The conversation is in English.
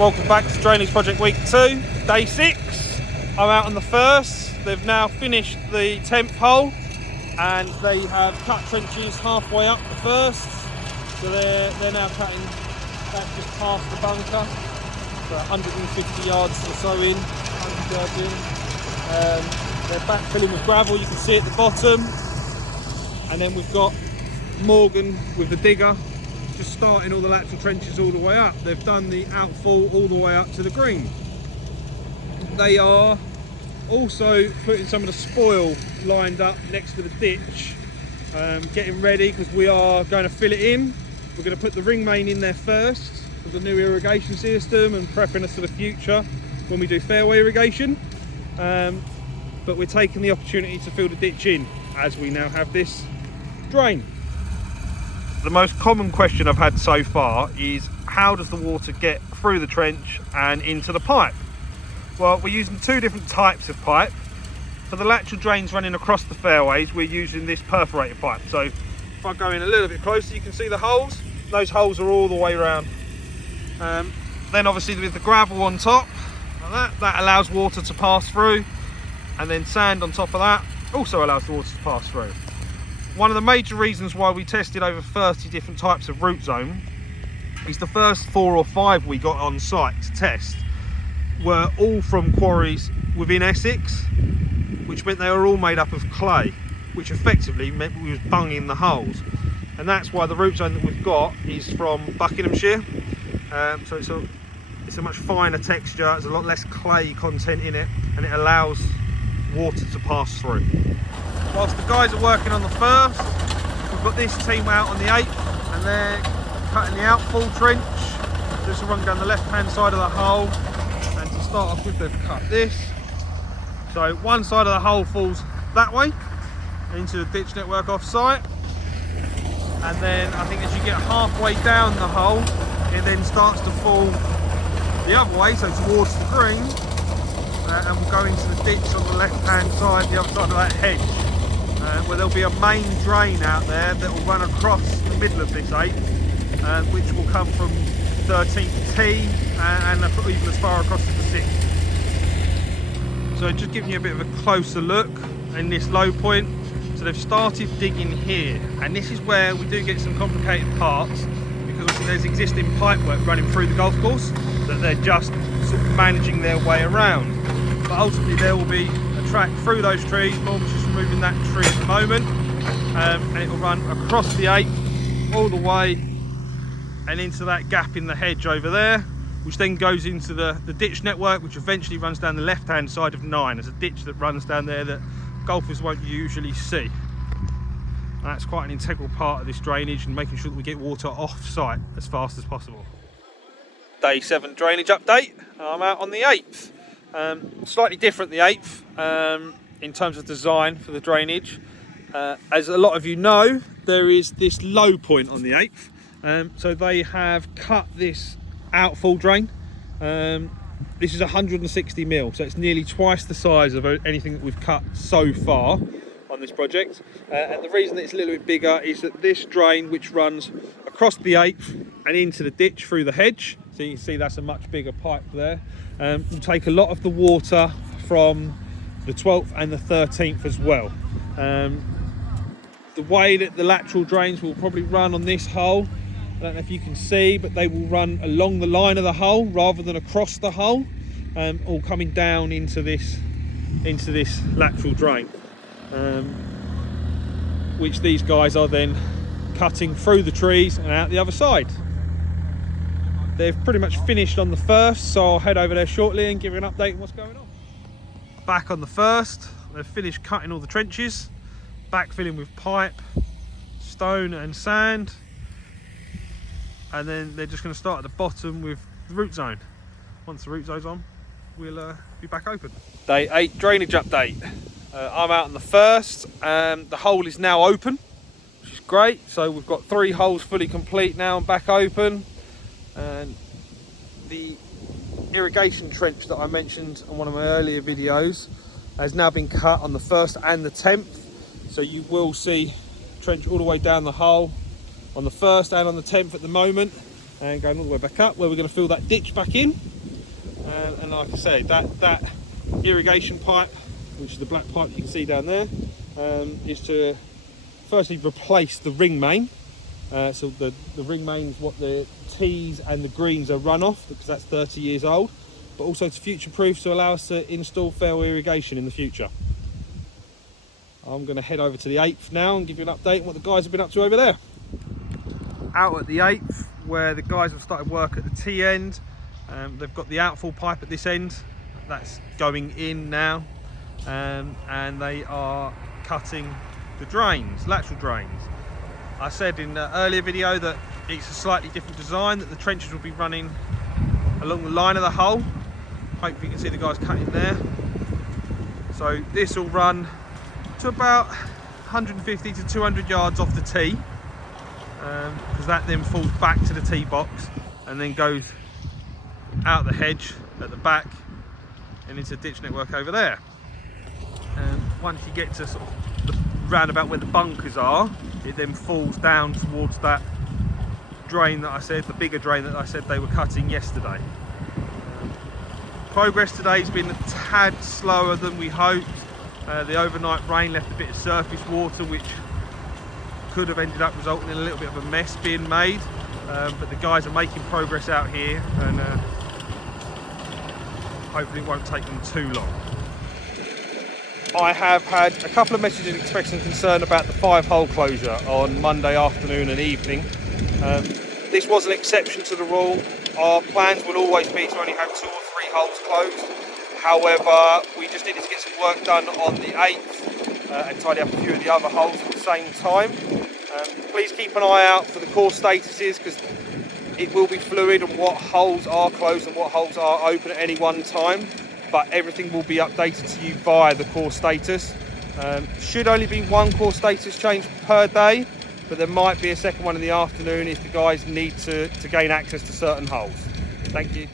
Welcome back to Drainage Project Week 2, Day 6. I'm out on the first. They've now finished the 10th hole and they have cut trenches halfway up the first. So they're now cutting that just past the bunker. So 150 yards or so in, 100 yards in. They're backfilling with gravel, you can see at the bottom. And then we've got Morgan with the digger just starting all the lateral trenches all the way up. They've done the outfall all the way up to the green. They are also putting some of the spoil lined up next to the ditch, getting ready because we are going to fill it in. We're going to put the ring main in there first with the new irrigation system and prepping us for the future when we do fairway irrigation. But we're taking the opportunity to fill the ditch in as we now have this drain. The most common question I've had so far is how does the water get through the trench and into the pipe? Well, we're using two different types of pipe. For the lateral drains running across the fairways, we're using this perforated pipe. So if I go in a little bit closer, you can see the holes. Those holes are all the way around. Then obviously with the gravel on top, like that allows water to pass through, and then sand on top of that also allows the water to pass through. One of the major reasons why we tested over 30 different types of root zone is the first 4 or 5 we got on site to test were all from quarries within Essex, which meant they were all made up of clay, which effectively meant we was bunging the holes. And that's why the root zone that we've got is from Buckinghamshire. So it's a much finer texture, there's a lot less clay content in it, and it allows water to pass through. Whilst the guys are working on the first, we've got this team out on the 8th and they're cutting the outfall trench. This will run down the left hand side of the hole, and to start off with they've cut this. So one side of the hole falls that way into the ditch network off site, and then I think as you get halfway down the hole it then starts to fall the other way, so towards the green, and we'll go into the ditch on the left hand side, the other side of that hedge. Where there'll be a main drain out there that will run across the middle of this 8th, which will come from 13th tee and even as far across as the 6th. So just giving you a bit of a closer look in this low point. So they've started digging here, and this is where we do get some complicated parts, because obviously there's existing pipework running through the golf course that they're just sort of managing their way around. But ultimately there will be a track through those trees. Morgan's just removing that tree at the moment, and it will run across the 8th all the way and into that gap in the hedge over there, which then goes into the ditch network, which eventually runs down the left hand side of 9. There's a ditch that runs down there that golfers won't usually see. That's quite an integral part of this drainage and making sure that we get water off site as fast as possible. Day 7 drainage update. I'm out on the 8th. Slightly different the 8th in terms of design for the drainage. As a lot of you know, there is this low point on the 8th. So they have cut this outfall drain. This is 160 mil, so it's nearly twice the size of anything that we've cut so far on this project. And the reason that it's a little bit bigger is that this drain, which runs across the 8th and into the ditch through the hedge, so you can see that's a much bigger pipe there, will take a lot of the water from the 12th and the 13th as well. The way that the lateral drains will probably run on this hole, I don't know if you can see, but they will run along the line of the hole rather than across the hole, all coming down into this lateral drain, which these guys are then cutting through the trees and out the other side. They've pretty much finished on the first, so I'll head over there shortly and give you an update on what's going on. Back on the first, they've finished cutting all the trenches, backfilling with pipe, stone and sand, and then they're just going to start at the bottom with the root zone. Once the root zone's on, we'll be back open. Day 8 drainage update. I'm out on the first, the hole is now open, which is great. So we've got 3 holes fully complete now and back open. And the irrigation trench that I mentioned on one of my earlier videos has now been cut on the 1st and the 10th. So you will see trench all the way down the hole on the 1st and on the 10th at the moment. and going all the way back up, where we're going to fill that ditch back in. And like I say, that irrigation pipe, which is the black pipe you can see down there, is to firstly replace the ring main. So the ring main is what the tees and the greens are run off, because that's 30 years old, but also to future-proof, to allow us to install fair irrigation in the future. I'm going to head over to the 8th now and give you an update on what the guys have been up to over there. Out at the 8th, where the guys have started work at the T end. They've got the outfall pipe at this end, that's going in now, and they are cutting the drains, lateral drains. I said in the earlier video that it's a slightly different design, that the trenches will be running along the line of the hole. Hopefully you can see the guys cutting there. So this will run to about 150 to 200 yards off the tee, because that then falls back to the tee box and then goes out the hedge at the back and into the ditch network over there. And once you get to sort of the roundabout where the bunkers are, it then falls down towards that drain that I said, the bigger drain that I said they were cutting yesterday. Progress today has been a tad slower than we hoped. The overnight rain left a bit of surface water, which could have ended up resulting in a little bit of a mess being made, but the guys are making progress out here, and hopefully it won't take them too long. I have had a couple of messages expressing concern about the 5-hole closure on Monday afternoon and evening. This was an exception to the rule. Our plans will always be to only have 2 or 3 holes closed. However, we just needed to get some work done on the 8th and tidy up a few of the other holes at the same time. Please keep an eye out for the course statuses, because it will be fluid on what holes are closed and what holes are open at any one time, but everything will be updated to you via the course status. Should only be 1 course status change per day, but there might be a second one in the afternoon if the guys need to gain access to certain holes. Thank you.